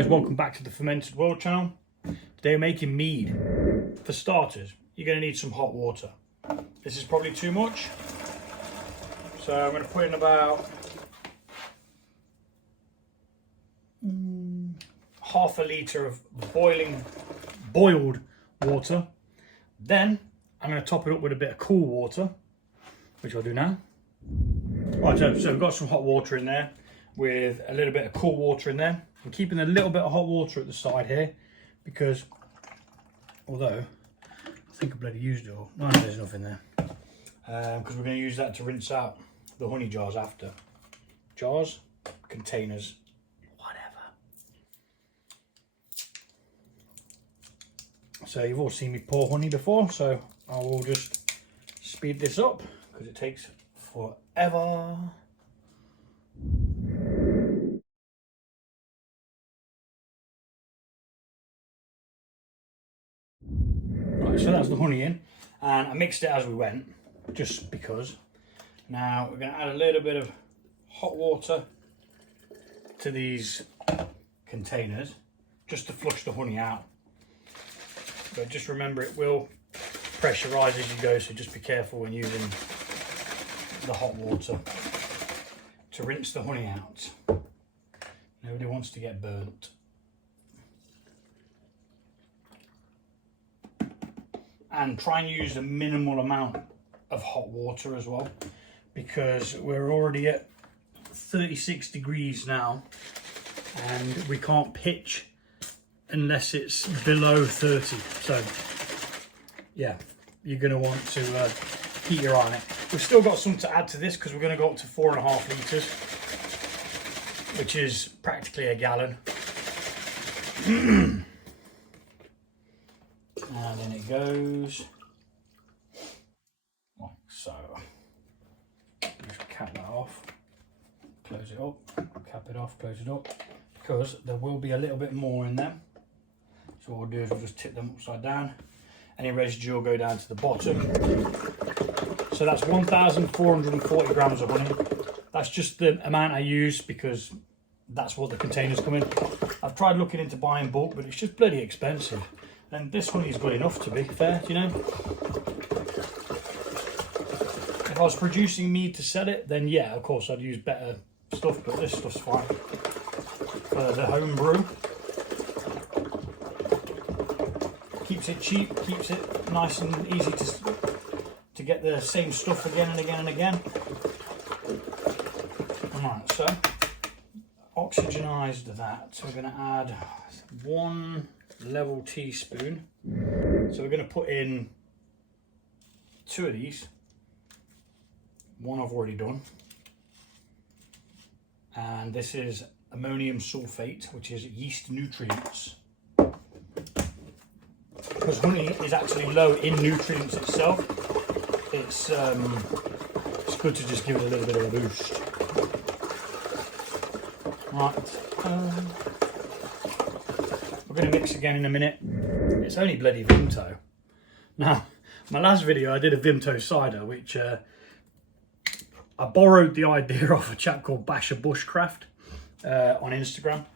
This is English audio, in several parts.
guys, welcome back to the Fermented World channel. Today we're making mead. For starters, you're going to need some hot water. This is probably too much, so I'm going to put in about half a litre of boiled water. Then I'm going to top it up with a bit of cool water, which I'll do now. Right, so we've got some hot water in there with a little bit of cool water in there. I'm keeping a little bit of hot water at the side here because, although I think I bloody used it all, no, there's enough in there, because we're going to use that to rinse out the honey jars after. Jars, containers, whatever. So you've all seen me pour honey before, so I will just speed this up because it takes forever. So that's the honey in, and I mixed it as we went, just because. Now we're going to add a little bit of hot water to these containers, just to flush the honey out. But just remember, it will pressurise as you go, so just be careful when using the hot water to rinse the honey out. Nobody wants to get burnt. And try and use a minimal amount of hot water as well, because we're already at 36 degrees now and we can't pitch unless it's below 30. So yeah, you're going to want to keep your eye on it. We've still got some to add to this because we're going to go up to 4.5 litres, which is practically a gallon. And then it goes like so. Just cap that off, close it up, cap it off, close it up, because there will be a little bit more in them. So what we'll do is we'll just tip them upside down. Any residue will go down to the bottom. So that's 1,440 grams of honey. That's just the amount I use because that's what the containers come in. I've tried looking into buying bulk, but it's just bloody expensive. And this honey is good enough, to be fair, you know. If I was producing mead to sell it, then yeah, of course I'd use better stuff, but this stuff's fine for the home brew. Keeps it cheap, keeps it nice and easy to get the same stuff again and again and again. Alright, so oxygenized that. So we're going to add 1 level teaspoon. So we're going to put in 2 of these. One I've already done. And this is ammonium sulfate, which is yeast nutrients. Because honey is actually low in nutrients itself, it's good to just give it a little bit of a boost. Right. We're going to mix again in a minute. It's only bloody Vimto. Now, my last video I did a Vimto cider, which I borrowed the idea off a chap called Basher Bushcraft on Instagram.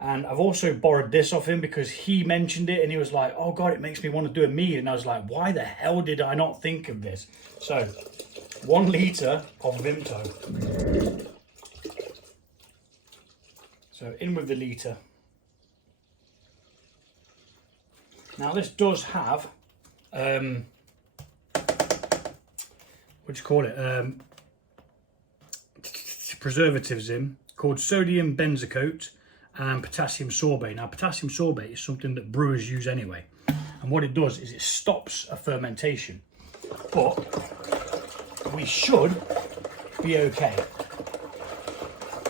And I've also borrowed this off him because he mentioned it and he was like, oh God, it makes me want to do a mead. And I was like, why the hell did I not think of this? So 1 litre of Vimto. So in with the litre. Now this does have, what do you call it, preservatives in, called sodium benzoate and potassium sorbate. Now potassium sorbate is something that brewers use anyway. And what it does is it stops a fermentation. But we should be okay,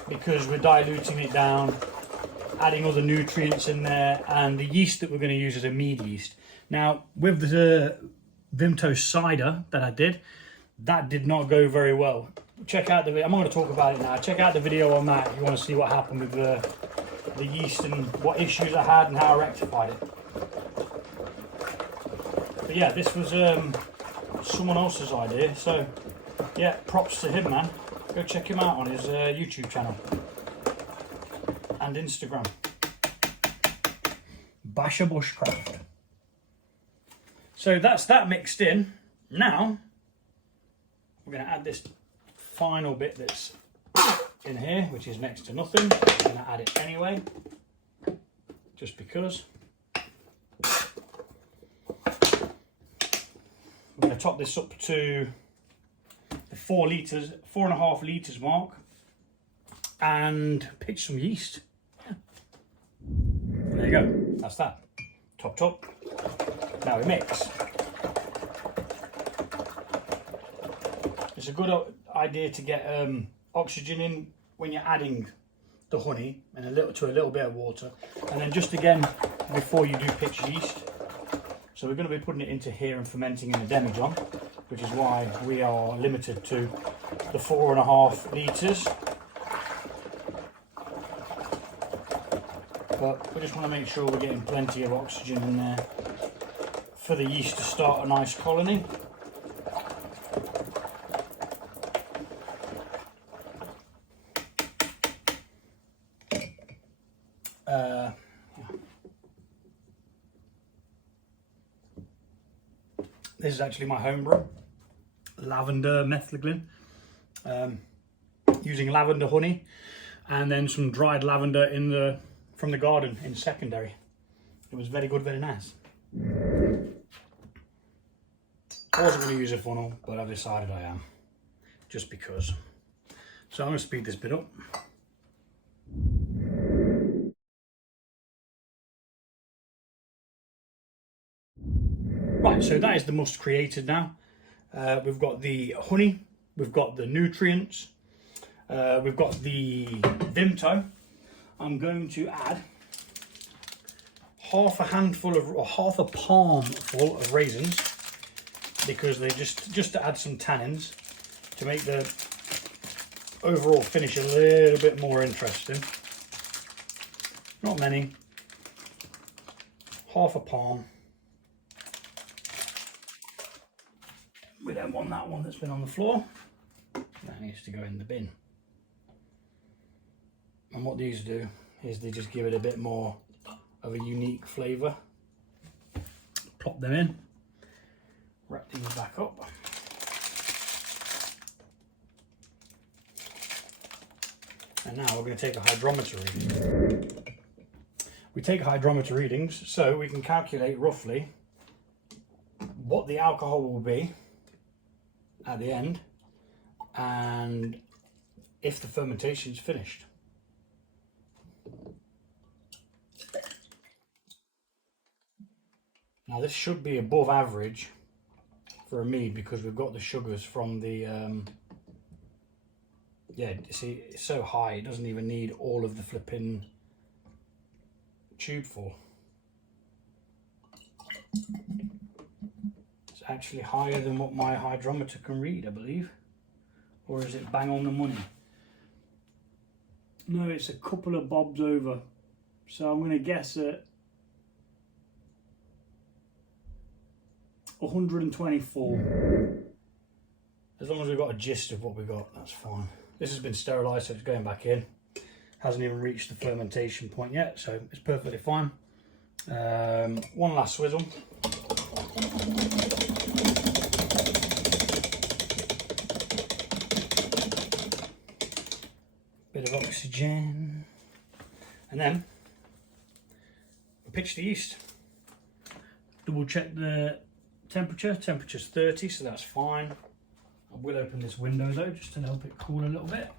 because we're diluting it down, adding other nutrients in there, and the yeast that we're going to use is a mead yeast. Now, with the Vimto cider that I did, that did not go very well. Check out the video. I'm not going to talk about it now. Check out the video on that if you want to see what happened with the yeast and what issues I had and how I rectified it. But yeah, this was someone else's idea, so yeah, props to him, man. Go check him out on his YouTube channel and Instagram. Basher Bushcraft. So that's that mixed in. Now we're going to add this final bit that's in here, which is next to nothing. I'm going to add it anyway, just because. We're going to top this up to the 4.5 litres mark, and pitch some yeast. Yeah. There you go, that's that. Topped up. Now we mix. It's a good idea to get oxygen in when you're adding the honey and a little bit of water, and then just again before you do pitch yeast. So we're going to be putting it into here and fermenting in a demijohn, which is why we are limited to the 4.5 litres. But we just want to make sure we're getting plenty of oxygen in there for the yeast to start a nice colony. This is actually my homebrew, lavender methylglyn, using lavender honey and then some dried lavender from the garden in secondary. It was very good, very nice. I wasn't going to use a funnel, but I've decided I am, just because. So I'm going to speed this bit up. Right, so that is the must created now. We've got the honey, we've got the nutrients, we've got the Vimto. I'm going to add half a palm full of raisins, because they just to add some tannins to make the overall finish a little bit more interesting. Not many, half a palm. We don't want that one that's been on the floor. That needs to go in the bin. And what these do is they just give it a bit more of a unique flavour. Plop them in, wrap these back up. And now we're going to take a hydrometer reading. We take hydrometer readings so we can calculate roughly what the alcohol will be at the end and if the fermentation is finished. Now this should be above average for a mead because we've got the sugars from the yeah, you see, it's so high it doesn't even need all of the flipping tube full. It's actually higher than what my hydrometer can read, I believe. Or is it bang on the money? No, it's a couple of bobs over. So I'm going to guess at 124. As long as we've got a gist of what we got, that's fine. This has been sterilised, so it's going back in. Hasn't even reached the fermentation point yet, so it's perfectly fine. One last swizzle. Bit of oxygen. And then we'll pitch the yeast. Double check the temperature. Temperature's 30, so that's fine. I will open this window though, just to help it cool a little bit.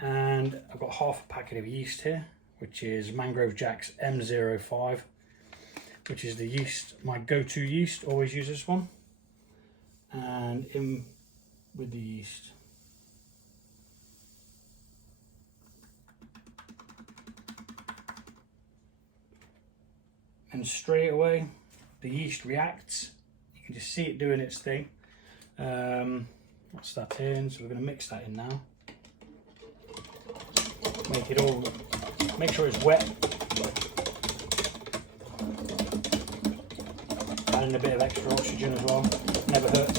And I've got half a packet of yeast here, which is Mangrove Jack's M05, which is the yeast, my go-to yeast, always use this one. And in with the yeast. And straight away, the yeast reacts. You can just see it doing its thing. That's that in, so we're going to mix that in now. Make sure it's wet. Adding a bit of extra oxygen as well, never hurt.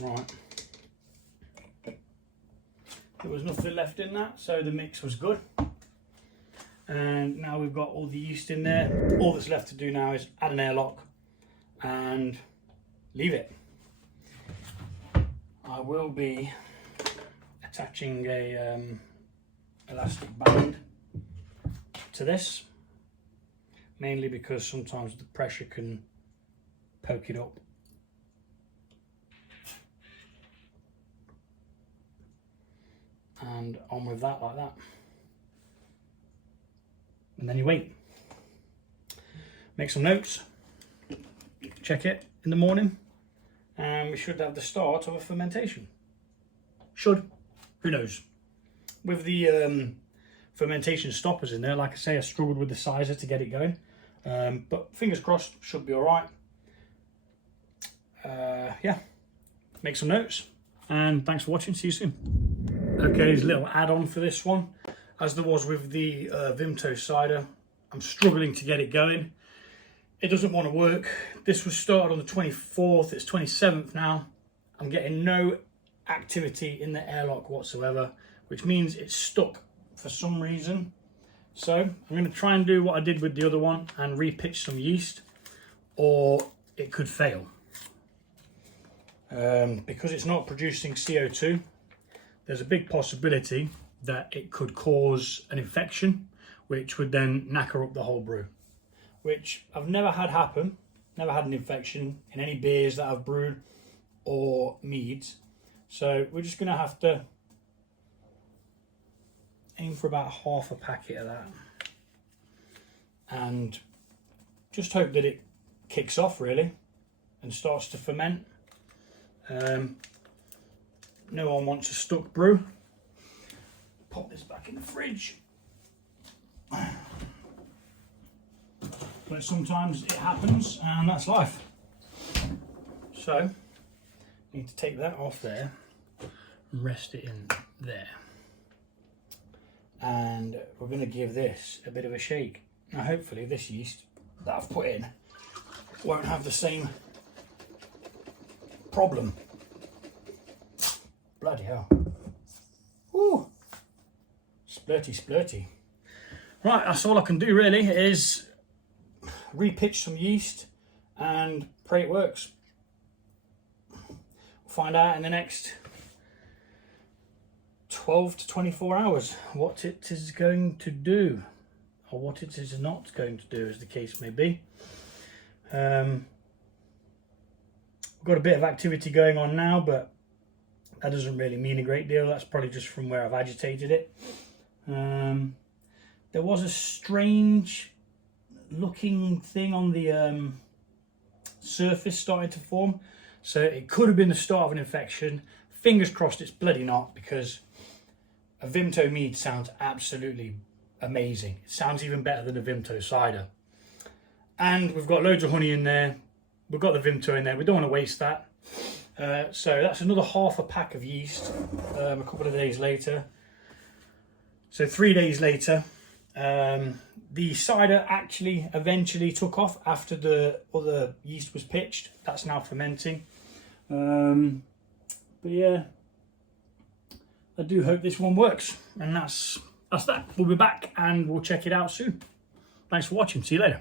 Right. There was nothing left in that, so the mix was good. And now we've got all the yeast in there. All that's left to do now is add an airlock and leave it. I will be attaching a elastic band to this, mainly because sometimes the pressure can poke it up. And on with that like that. And then you wait. Make some notes. Check it in the morning. And we should have the start of a fermentation. Should. Who knows? With the fermentation stoppers in there, like I say, I struggled with the sizer to get it going. But fingers crossed, should be alright. Yeah. Make some notes. And thanks for watching. See you soon. Okay, there's a little add-on for this one. As there was with the Vimto cider, I'm struggling to get it going. It doesn't want to work. This was started on the 24th, it's 27th now. I'm getting no activity in the airlock whatsoever, which means it's stuck for some reason. So I'm going to try and do what I did with the other one and repitch some yeast, or it could fail. Because it's not producing CO2, there's a big possibility that it could cause an infection, which would then knacker up the whole brew, which I've never had happen. Never had an infection in any beers that I've brewed or meads. So we're just going to have to aim for about half a packet of that and just hope that it kicks off really and starts to ferment. No one wants a stuck brew. Pop this back in the fridge. But sometimes it happens and that's life. So, need to take that off there and rest it in there. And we're going to give this a bit of a shake. Now hopefully this yeast that I've put in won't have the same problem. Bloody hell. Woo! Splurty, splurty. Right, that's all I can do really, is repitch some yeast and pray it works. We'll find out in the next 12 to 24 hours what it is going to do, or what it is not going to do, as the case may be. We've got a bit of activity going on now, but that doesn't really mean a great deal. That's probably just from where I've agitated it. There was a strange looking thing on the surface starting to form, so it could have been the start of an infection. Fingers crossed it's bloody not, because a Vimto mead sounds absolutely amazing. It sounds even better than a Vimto cider. And we've got loads of honey in there. We've got the Vimto in there. We don't want to waste that. So that's another half a pack of yeast a couple of days later. So 3 days later, the cider actually eventually took off after the other yeast was pitched. That's now fermenting. But yeah, I do hope this one works. And that's that. We'll be back and we'll check it out soon. Thanks for watching. See you later.